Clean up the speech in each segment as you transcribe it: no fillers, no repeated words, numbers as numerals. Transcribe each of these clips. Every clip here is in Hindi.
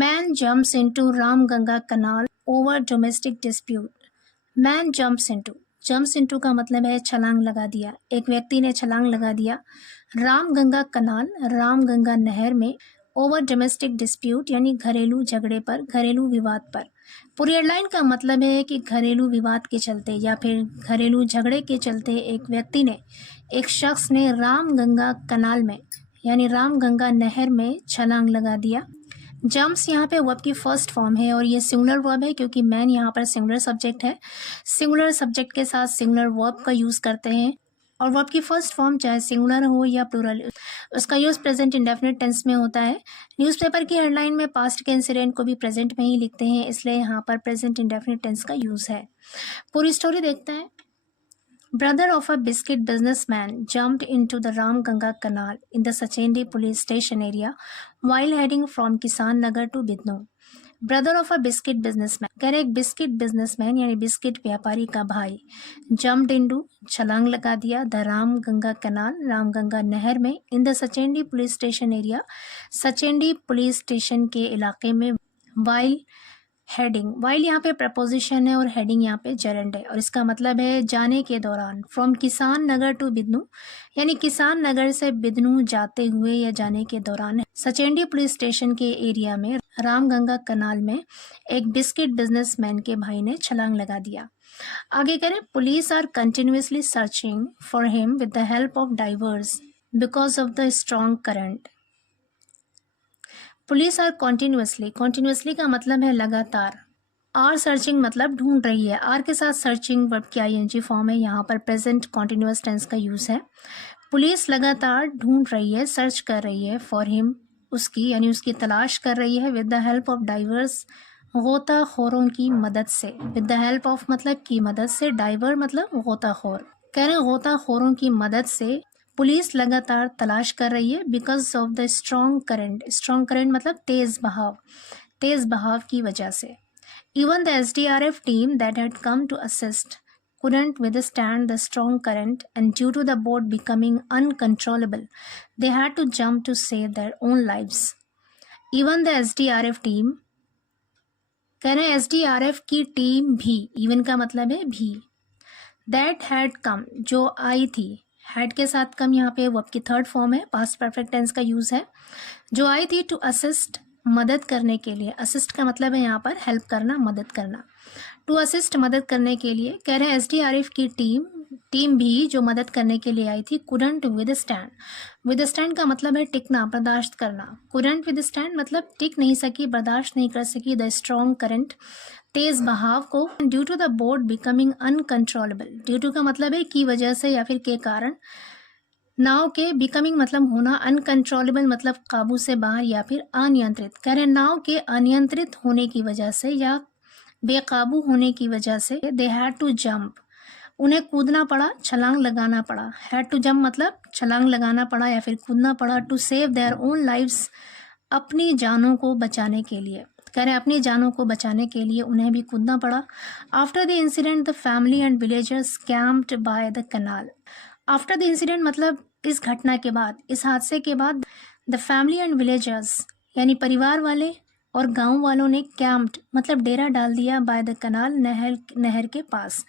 Man jumps into Ramganga canal over domestic dispute. Man jumps into का मतलब है छलांग लगा दिया। एक व्यक्ति ने छलांग लगा दिया रामगंगा कनाल, रामगंगा नहर में, ओवर डोमेस्टिक डिस्प्यूट यानी घरेलू झगड़े पर, घरेलू विवाद पर। पूरी हेडलाइन का मतलब है कि घरेलू विवाद के चलते या फिर घरेलू झगड़े के चलते एक शख्स ने रामगंगा कनाल में यानी रामगंगा नहर में छलांग लगा दिया। जम्प्स यहाँ पे वर्ब की फर्स्ट फॉर्म है और ये सिंगुलर वर्ब है क्योंकि मैन यहाँ पर सिंगुलर सब्जेक्ट है। सिंगुलर सब्जेक्ट के साथ सिंगुलर वर्ब का यूज़ करते हैं और वर्ब की फर्स्ट फॉर्म चाहे सिंगुलर हो या प्लूरल, उसका यूज़ प्रेजेंट इंडेफिनिट टेंस में होता है। न्यूज़पेपर की हेडलाइन में पास्ट के इंसिडेंट को भी प्रेजेंट में ही लिखते हैं, इसलिए यहाँ पर प्रेजेंट इंडेफिनिट टेंस का यूज़ है। पूरी स्टोरी देखते हैं। Brother of a biscuit businessman jumped into the Ramganga Canal in the Sachendi police station area while heading from Kisan Nagar to Bidnu. Brother of a biscuit businessman, कह रहे एक बिस्किट बिजनेसमैन यानी बिस्किट व्यापारी का भाई, jumped into छलांग लगा दिया द रामगंगा कनाल, रामगंगा नहर में, in the Sachendi police station area, Sachendi police station के इलाके में, while हेडिंग, वाइल यहाँ पे प्रपोजिशन है और हेडिंग यहाँ पे जेरेंड है और इसका मतलब है जाने के दौरान। फ्रॉम किसान नगर टू बिदनू यानी किसान नगर से बिदनू जाते हुए या जाने के दौरान। सचेंडी पुलिस स्टेशन के एरिया में रामगंगा कनाल में एक बिस्किट बिजनेसमैन के भाई ने छलांग लगा दिया। आगे करें, police are continuously searching for him with the help of divers because of the strong current. Police are continuously का मतलब है लगातार। आर सर्चिंग मतलब ढूंढ रही है। आर के साथ सर्चिंग वर्ब की आईएनजी फॉर्म है, यहाँ पर प्रेजेंट कॉन्टिन्यूअस टेंस का यूज़ है। पुलिस लगातार ढूंढ रही है, सर्च कर रही है, फॉर हिम उसकी यानी उसकी तलाश कर रही है, with the help of divers गोताखोरों की मदद से। विद द हेल्प ऑफ मतलब की मदद से, डाइवर मतलब गोताखोर। कह रहे हैं गोताखोरों की मदद से पुलिस लगातार तलाश कर रही है because of the strong current. Strong current मतलब तेज बहाव की वजह से। Even the SDRF team that had come to assist couldn't withstand the strong current and due to the boat becoming uncontrollable they had to jump to save their own lives. Even the SDRF team, कह रहे हैं एसडीआरएफ की टीम भी, इवन का मतलब है भी, दैट हैड कम जो आई थी, हैड के साथ कम यहाँ पे वर्ब की थर्ड फॉर्म है, पास्ट परफेक्ट टेंस का यूज़ है, जो आई थी टू असिस्ट मदद करने के लिए। असिस्ट का मतलब है यहाँ पर हेल्प करना, मदद करना। टू असिस्ट मदद करने के लिए, कह रहे हैं एसडीआरएफ की टीम भी जो मदद करने के लिए आई थी, कुडंट विदस्टैंड का मतलब है टिकना, बर्दाश्त करना। कुडंट विदस्टैंड मतलब टिक नहीं सकी, बर्दाश्त नहीं कर सकी द स्ट्रॉन्ग करंट तेज बहाव को। Due to the boat becoming uncontrollable, due to का मतलब है की वजह से या फिर के कारण। नाव के बिकमिंग मतलब होना, अनकंट्रोलेबल मतलब काबू से बाहर या फिर अनियंत्रित। कह रहे नाव के अनियंत्रित होने की वजह से या बेकाबू होने की वजह से दे हैड टू जंप, उन्हें कूदना पड़ा, छलांग लगाना पड़ा। हैड टू जंप मतलब छलांग लगाना पड़ा या फिर कूदना पड़ा। To save their own lives, अपनी जानों को बचाने के लिए। कह रहे अपनी जानों को बचाने के लिए उन्हें भी कूदना पड़ा। After the incident the family and villagers camped by the canal. After the incident मतलब इस घटना के बाद, इस हादसे के बाद, द फैमिली एंड विलेजर्स यानी परिवार वाले और गांव वालों ने कैंप्ड मतलब डेरा डाल दिया बाय द कनाल नहर के पास।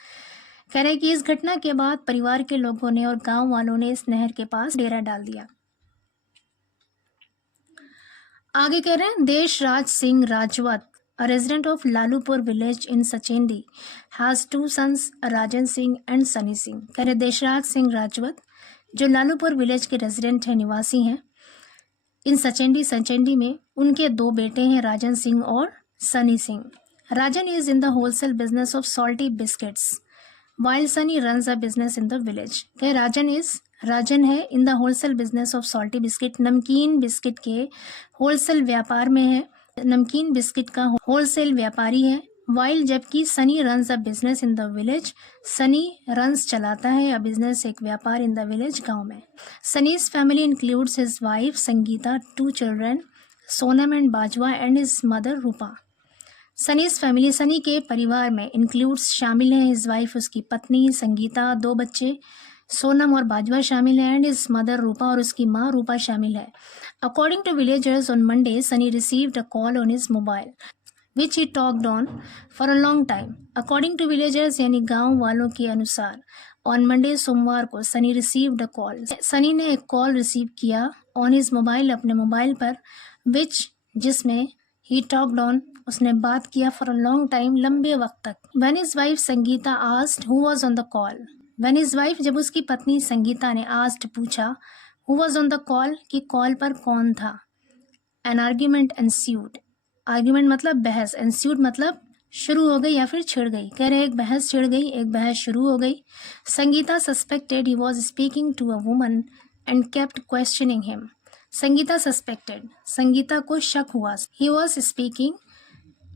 कह रहे कि इस घटना के बाद परिवार के लोगों ने और गांव वालों ने इस नहर के पास डेरा डाल दिया। आगे कह रहे हैं Deshraj Singh Rajawat, a resident of Lalupur village in Sachendi, has two sons, Rajan Singh and Sunny Singh. कह रहे देशराज सिंह राजवत जो लालूपुर विलेज के रेजिडेंट हैं, निवासी हैं, इन सचेंडी में उनके दो बेटे हैं, राजन सिंह और Sunny Singh. Rajan is in the wholesale business of salty biscuits while Sunny runs a business in the village. कह राजन है in the wholesale business of salty biscuit, नमकीन बिस्किट के होलसेल व्यापार में है, नमकीन बिस्किट का होलसेल व्यापारी है। वाइल जबकि Sunny runs a business in the village, Sunny runs चलाता है अ बिजनेस एक व्यापार इन द विलेज गांव में। Sunny's family includes his wife Sangeeta, 2 children Sonam and Bajwa and his mother Rupa. Sunny's family Sunny के परिवार में इंक्लूड्स शामिल हैं हिज वाइफ उसकी पत्नी संगीता, 2 बच्चे सोनम और बाजवा शामिल है, एंड हिज मदर रूपा और उसकी माँ रूपा शामिल है। According to villagers, on Monday, Sunny received a call on his mobile, which he talked on for a long time. According to villagers, यानी गांव वालों के अनुसार, on Monday सोमवार को Sunny received a call. Sunny ने एक कॉल रिसीव किया on his mobile, अपने मोबाइल पर, which जिसमें he talked on, उसने बात किया for a long time, लंबे वक्त तक. When his wife Sangeeta asked who was on the call. When his wife, जब उसकी पत्नी संगीता ने asked, पूछा, who was on the call, कि कॉल पर कौन था. An argument ensued. आर्ग्यूमेंट मतलब बहस, ensued मतलब शुरू हो गई या फिर छिड़ गई. कह रहे एक बहस छिड़ गई, एक बहस शुरू हो गई. Sangeeta suspected he was speaking to a woman and kept questioning him. Sangeeta suspected, Sangeeta को शक हुआ. He was speaking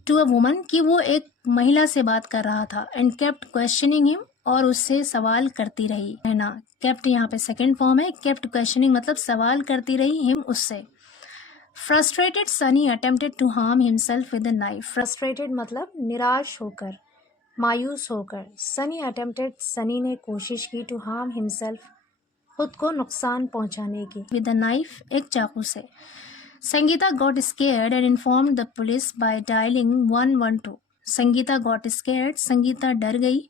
to a woman, कि वो एक महिला से बात कर रहा था. एंड केप्ट क्वेश्चनिंग हिम, और उससे सवाल करती रही, है ना. केप्ट यहाँ पे सेकेंड फॉर्म है. केप्ट क्वेश्चनिंग मतलब सवाल करती रही, हिम उससे. Frustrated Sunny attempted to harm himself with a knife. Frustrated मतलब निराश होकर, मायूस होकर. सनी अटेम्प्टेड, सनी ने कोशिश की, टू हार्म हिमसेल्फ, खुद को नुकसान पहुंचाने की, विद अ नाइफ, एक चाकू से. Sangeeta got scared and informed the police by dialling 112. Sangeeta got scared, Sangeeta डर गई,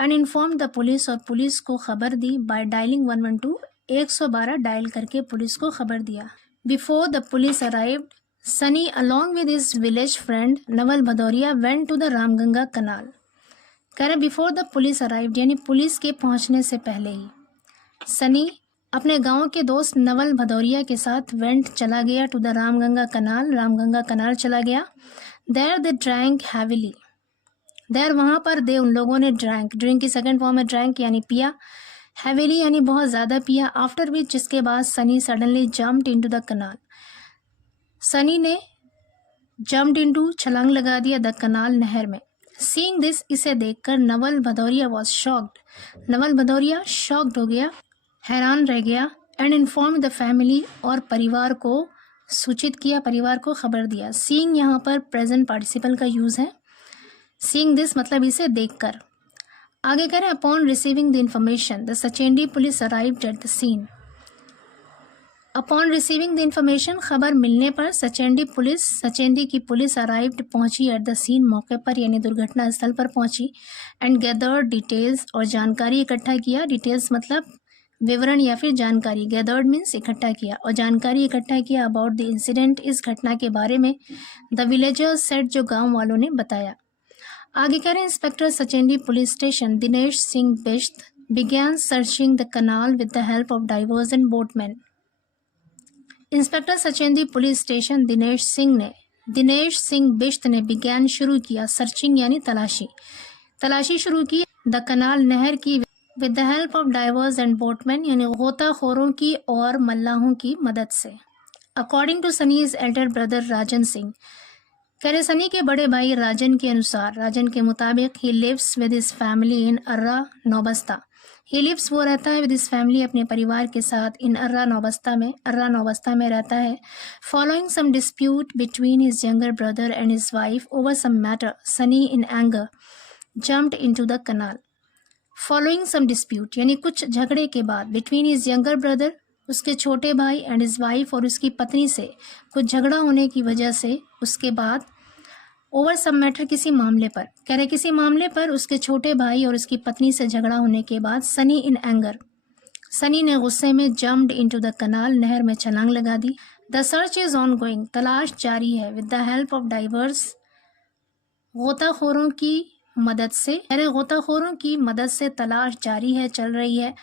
एंड इन्फॉर्म्ड द पुलिस, और पुलिस को खबर दी, बाय डायलिंग 112, 112 डायल करके पुलिस को खबर दिया. Before the police arrived, Sunny, along with his village friend Naval Bhadauria, went to the Ramganga Canal. कह रहे बिफोर द पुलिस अराइव्ड, यानी पुलिस के पहुंचने से पहले ही सनी अपने गांव के दोस्त नवल भदौरिया के साथ वेंट चला गया to the Ramganga canal, Ramganga canal चला गया. There they drank heavily. There वहाँ पर, दे उन लोगों ने, ड्रैंक, ड्रिंक की सेकेंड फॉर्म है ड्रैंक यानी पिया, हैविली यानी बहुत ज़्यादा पिया. आफ्टर विच, जिसके बाद Sunny suddenly jumped into the कनाल. सनी ने जम्प्ड इनटू, छलांग लगा दिया, द कनाल, नहर में. सीइंग दिस, इसे देखकर Naval Bhadauria was shocked. Naval Bhadauria shocked हो गया, हैरान रह गया. एंड इन्फॉर्म द फैमिली, और परिवार को सूचित किया, परिवार को खबर दिया. सीइंग यहाँ पर प्रेजेंट पार्टिसिपल का यूज़ है. सीइंग दिस मतलब इसे देखकर. आगे करें, upon receiving the information the Sachendi police arrived at the scene. Upon receiving the information, खबर मिलने पर सचेंडी पुलिस, सचेंडी की पुलिस अराइव्ड, पहुंची, एट द सीन, मौके पर यानी दुर्घटना स्थल पर पहुंची. एंड गैदर्ड डिटेल्स, और जानकारी इकट्ठा किया. डिटेल्स मतलब विवरण या फिर जानकारी. गैदर्ड मीन्स इकट्ठा किया, और जानकारी इकट्ठा किया अबाउट द इंसिडेंट, इस घटना के बारे में. द विलेजर्स सेड, जो गाँव वालों ने बताया. आगे कह रहे हैं, inspector Sachendi police station Dinesh Singh Bisht began searching the canal with the help of divers and boatmen. Inspector Sachendi police station Dinesh Singh Bisht ने began शुरू किया, सर्चिंग यानी तलाशी शुरू की, द कनाल, नहर की, with the help of divers and boatmen यानी गोताखोरों की और मल्लाहों की मदद से. According to Sunny's elder brother Rajan Singh, कह रहे सनी के बड़े भाई राजन के अनुसार, राजन के मुताबिक, he lives with his family in Arra Naubasta. He lives, वो रहता है, विद हिज फैमिली, अपने परिवार के साथ, इन अर्रा नौबस्ता में रहता है. Following some dispute between his younger brother and his wife over some matter, Sunny in anger jumped into the canal. Following some dispute यानी कुछ झगड़े के बाद, बिटवीन हिज यंगर ब्रदर, उसके छोटे भाई, एंड हिज वाइफ, और उसकी पत्नी से कुछ झगड़ा होने की वजह से, उसके बाद, ओवर सब मैटर, किसी मामले पर. कह रहे किसी मामले पर उसके छोटे भाई और उसकी पत्नी से झगड़ा होने के बाद, सनी इन एंगर, सनी ने गुस्से में, जम्प्ड इनटू द कनाल, नहर में छलांग लगा दी. The search is ongoing, तलाश जारी है, with the help of divers, गोताखोरों की मदद से. अरे गोताखोरों की मदद से तलाश जारी है, चल रही है.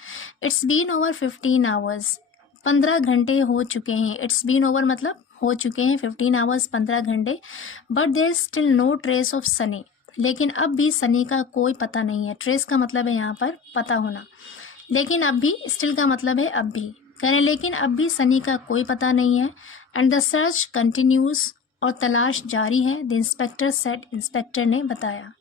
इट्स बीन ओवर 15 आवर्स, 15 घंटे हो चुके हैं. इट्स बीन ओवर मतलब हो चुके हैं, 15 आवर्स, 15 घंटे. But there is still no trace of Sunny, लेकिन अब भी सनी का कोई पता नहीं है. ट्रेस का मतलब है यहाँ पर पता होना, लेकिन अब भी, स्टिल का मतलब है अब भी. करें लेकिन अब भी सनी का कोई पता नहीं है. एंड द सर्च कंटिन्यूज, और तलाश जारी है. द इंस्पेक्टर सेड, इंस्पेक्टर ने बताया.